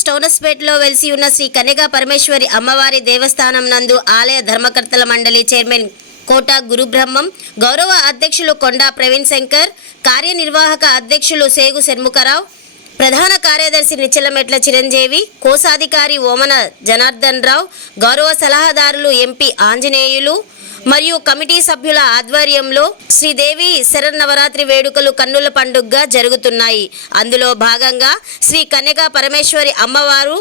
స్టోనస్పేటలో వెలిసి ఉన్న శ్రీ కన్యకా పరమేశ్వరి అమ్మవారి దేవస్థానం నందు ఆలయ ధర్మకర్తల మండలి చైర్మన్ కోట గురుబ్రహ్మం, గౌరవ అధ్యక్షులు కొండా ప్రవీణ్ శంకర్, కార్యనిర్వాహక అధ్యక్షులు సేగు షణ్ముఖరావు, ప్రధాన కార్యదర్శి నిచ్చలమెట్ల చిరంజీవి, కోశాధికారి ఓమన జనార్దన్ రావు, గౌరవ సలహాదారులు ఎంపీ ఆంజనేయులు మరియు కమిటీ సభ్యుల ఆధ్వర్యంలో శ్రీదేవి శరన్నవరాత్రి వేడుకలు కన్నుల పండుగగా జరుగుతున్నాయి. అందులో భాగంగా శ్రీ కన్యకా పరమేశ్వరి అమ్మవారు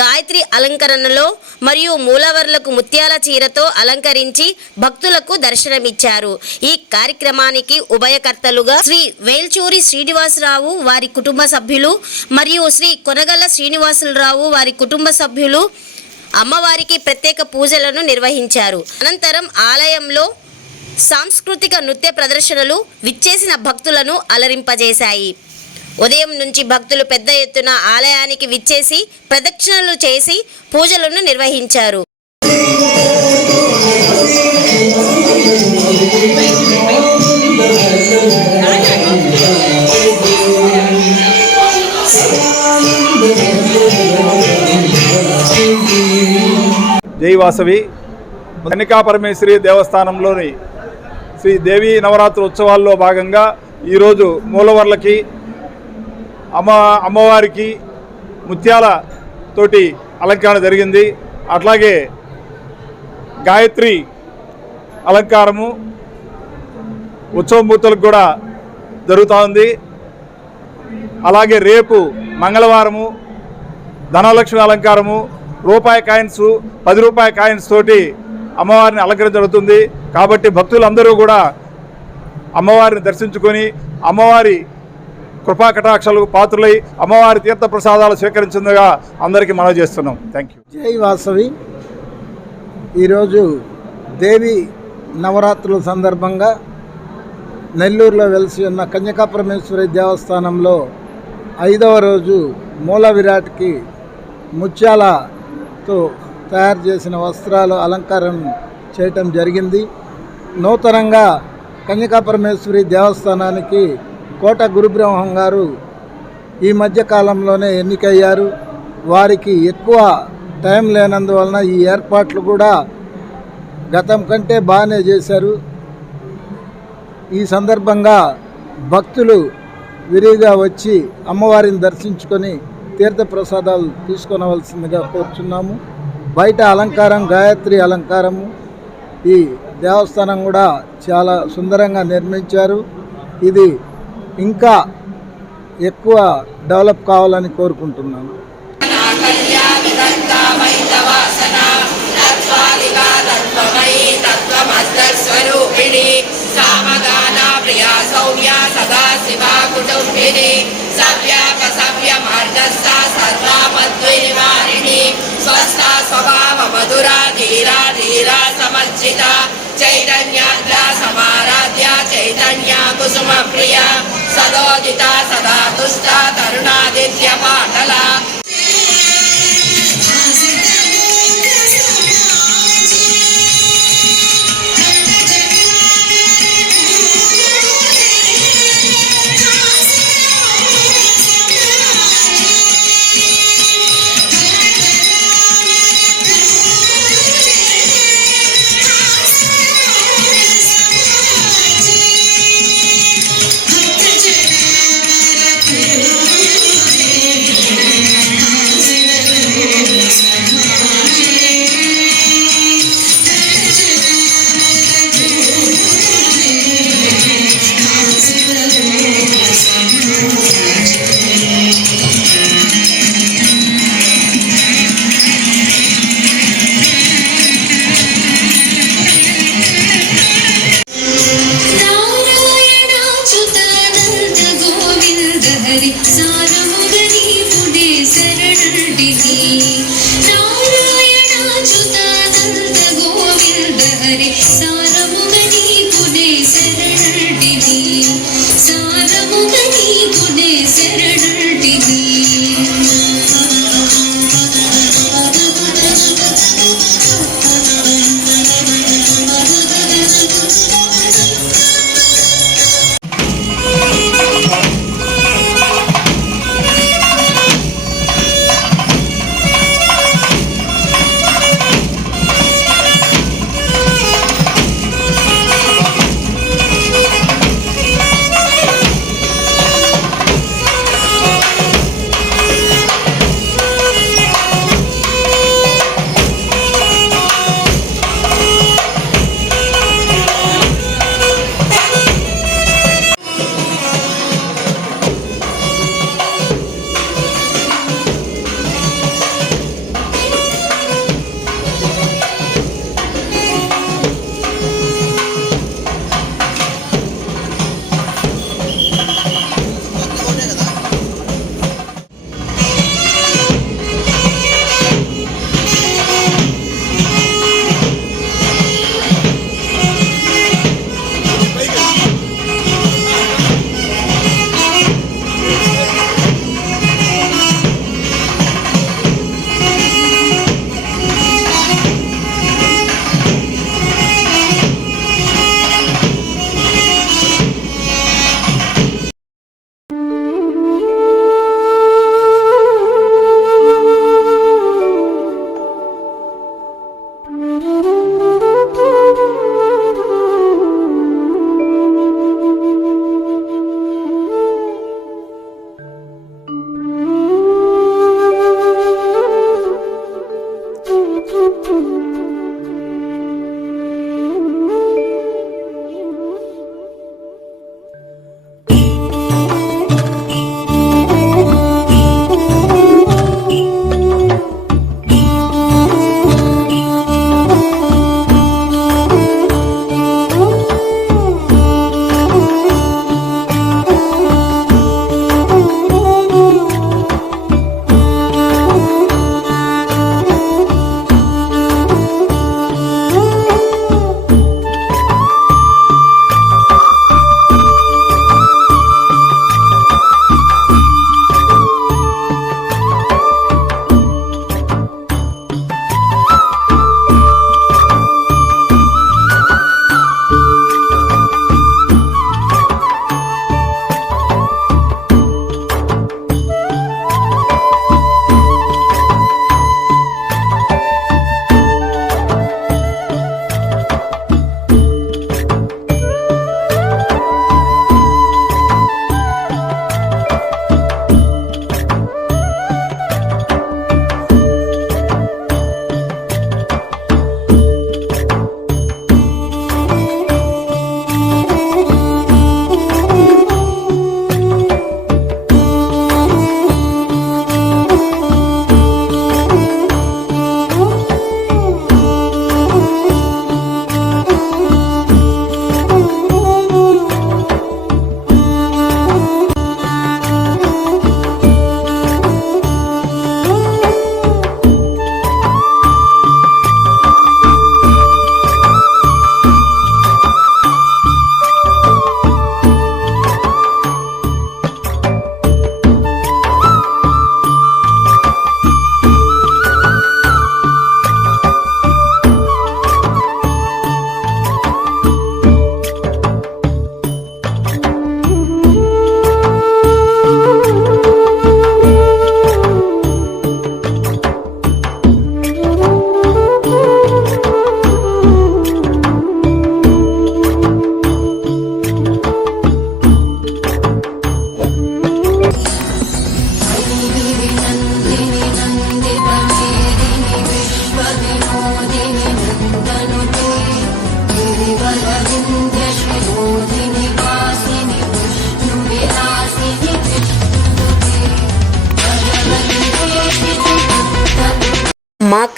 గాయత్రి అలంకరణలో మరియు మూలవర్లకు ముత్యాల చీరతో అలంకరించి భక్తులకు దర్శనమిచ్చారు. ఈ కార్యక్రమానికి ఉభయకర్తలుగా శ్రీ వేల్చూరి శ్రీనివాసరావు వారి కుటుంబ సభ్యులు మరియు శ్రీ కొనగల్ల శ్రీనివాసరావు వారి కుటుంబ సభ్యులు అమ్మవారికి ప్రత్యేక పూజలను నిర్వహించారు. అనంతరం ఆలయంలో సాంస్కృతిక నృత్య ప్రదర్శనలు విచ్చేసిన భక్తులను అలరింపజేశాయి. ఉదయం నుంచి భక్తులు పెద్ద ఎత్తున ఆలయానికి విచ్చేసి ప్రదక్షిణలు చేసి పూజలను నిర్వహించారు. జై వాసవి. కన్యకా పరమేశ్వరి దేవస్థానంలోని శ్రీ దేవీ నవరాత్రి ఉత్సవాల్లో భాగంగా ఈరోజు మూలవర్లకి అమ్మవారికి ముత్యాల తోటి అలంకరణ జరిగింది. అట్లాగే గాయత్రి అలంకారము ఉత్సవమూర్తులకు కూడా జరుగుతూ ఉంది. అలాగే రేపు మంగళవారము ధనలక్ష్మి అలంకారము, రూపాయి కాయిన్స్, 10 రూపాయి కాయిన్స్ తోటి అమ్మవారిని అలంకరణ జరుగుతుంది. కాబట్టి భక్తులందరూ కూడా అమ్మవారిని దర్శించుకొని అమ్మవారి కృపా కటాక్షాలకు పాత్రులై అమ్మవారి తీర్థ ప్రసాదాలు స్వీకరించిందిగా అందరికీ మనవి చేస్తున్నాం. Thank you. జై వాసవి. ఈరోజు దేవి నవరాత్రుల సందర్భంగా నెల్లూరులో వెలిసి ఉన్న కన్యకా పరమేశ్వరి దేవస్థానంలో 5వ రోజు మూల విరాట్కి ముత్యాలతో తయారు చేసిన వస్త్రాలు అలంకారం చేయటం జరిగింది. నూతనంగా కన్యకా పరమేశ్వరి దేవస్థానానికి కోట గురుబ్రహ్మం గారు ఈ మధ్య కాలంలోనే ఎన్నికయ్యారు. వారికి ఎక్కువ టైం లేనందువలన ఈ ఏర్పాట్లు కూడా గతం కంటే బాగానే చేశారు. ఈ సందర్భంగా భక్తులు విరిగా వచ్చి అమ్మవారిని దర్శించుకొని తీర్థప్రసాదాలు తీసుకొనవలసిందిగా కోరుచున్నాము. బయట అలంకారం గాయత్రి అలంకారము, ఈ దేవస్థానం కూడా చాలా సుందరంగా నిర్మించారు. ఇది ఇంకా ఎక్కువ డెవలప్ కావాలని కోరుకుంటున్నాను. చైతన్యాద్ర సమారాధ్య చైతన్య కుసుమ ప్రియ సదోదిత సదా తుష్ట తరుణాదిత్య పాటల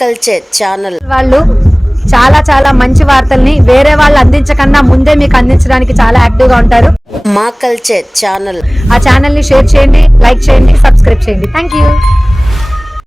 కల్చర్ ఛానల్ వాళ్ళు చాలా చాలా మంచి వార్తల్ని వేరే వాళ్ళు అందించకన్నా ముందే మీకు అందించడానికి చాలా యాక్టివ్గా ఉంటారు. మా కల్చర్ ఛానల్ ఆ ఛానల్ని షేర్ చేయండి, లైక్ చేయండి, సబ్స్క్రైబ్ చేయండి. Thank you.